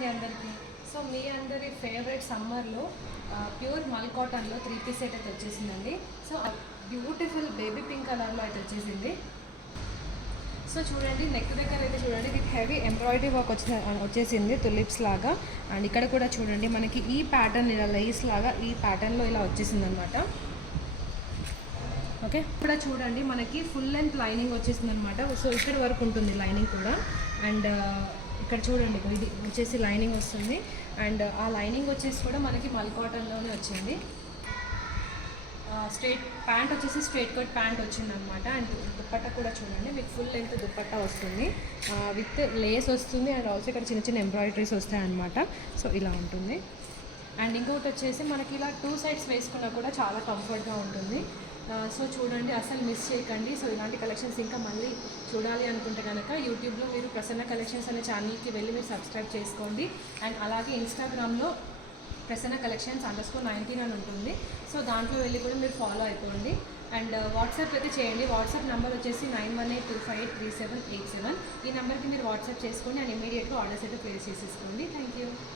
అండి అందరికీ. సో మీ అందరి ఫేవరెట్ సమ్మర్లో ప్యూర్ మల్ కాటన్లో 3 పీస్ సెట్ అయితే వచ్చేసిందండి. సో బ్యూటిఫుల్ బేబీ పింక్ కలర్లో అయితే వచ్చేసింది. సో చూడండి, నెక్ దగ్గర అయితే చూడండి విత్ హెవీ ఎంబ్రాయిడరీ వర్క్ వచ్చేసింది తులిప్స్ లాగా. అండ్ ఇక్కడ కూడా చూడండి మనకి ఈ ప్యాటర్న్ ఇలా లైస్ లాగా ఈ ప్యాటర్న్లో ఇలా వచ్చేసింది అనమాట. ఓకే, ఇక్కడ చూడండి మనకి ఫుల్ లెంత్ లైనింగ్ వచ్చేసింది అనమాట. సో ఇక్కడ వరకు ఉంటుంది లైనింగ్ కూడా. అండ్ ఇక్కడ చూడండి ఇది వచ్చేసి లైనింగ్ వస్తుంది. అండ్ ఆ లైనింగ్ వచ్చేసి కూడా మనకి మల్ కాటన్లోనే వచ్చింది. స్ట్రైట్ ప్యాంట్ వచ్చేసి స్ట్రైట్ కట్ ప్యాంట్ వచ్చింది అనమాట. అండ్ దుప్పట్టా కూడా చూడండి మీకు ఫుల్ లెంత్ దుప్పట్టా వస్తుంది విత్ లేస్ వస్తుంది. అండ్ ఆల్సో ఇక్కడ చిన్న చిన్న ఎంబ్రాయిడరీస్ వస్తాయి అనమాట. సో ఇలా ఉంటుంది. అండ్ ఇంకొకటి వచ్చేసి మనకి ఇలా 2 సైడ్స్ వేసుకున్నా కూడా చాలా కంఫర్ట్గా ఉంటుంది. సో చూడండి, అసలు మిస్ చేయకండి. సో ఇలాంటి కలెక్షన్స్ ఇంకా మళ్ళీ చూడాలి అనుకుంటే కనుక యూట్యూబ్లో మీరు ప్రసన్న కలెక్షన్స్ అనే ఛానల్కి వెళ్ళి మీరు సబ్స్క్రైబ్ చేసుకోండి. అండ్ అలాగే ఇన్స్టాగ్రామ్లో ప్రసన్న కలెక్షన్స్ _19 అని ఉంటుంది. సో దాంట్లో వెళ్ళి కూడా మీరు ఫాలో అయిపోండి. అండ్ వాట్సాప్ అయితే చేయండి. వాట్సాప్ నెంబర్ వచ్చేసి 9182583787. ఈ నెంబర్కి మీరు వాట్సాప్ చేసుకోండి అండ్ ఇమీడియట్గా ఆర్డర్స్ అయితే ప్లేస్ చేసేసుకోండి. Thank you.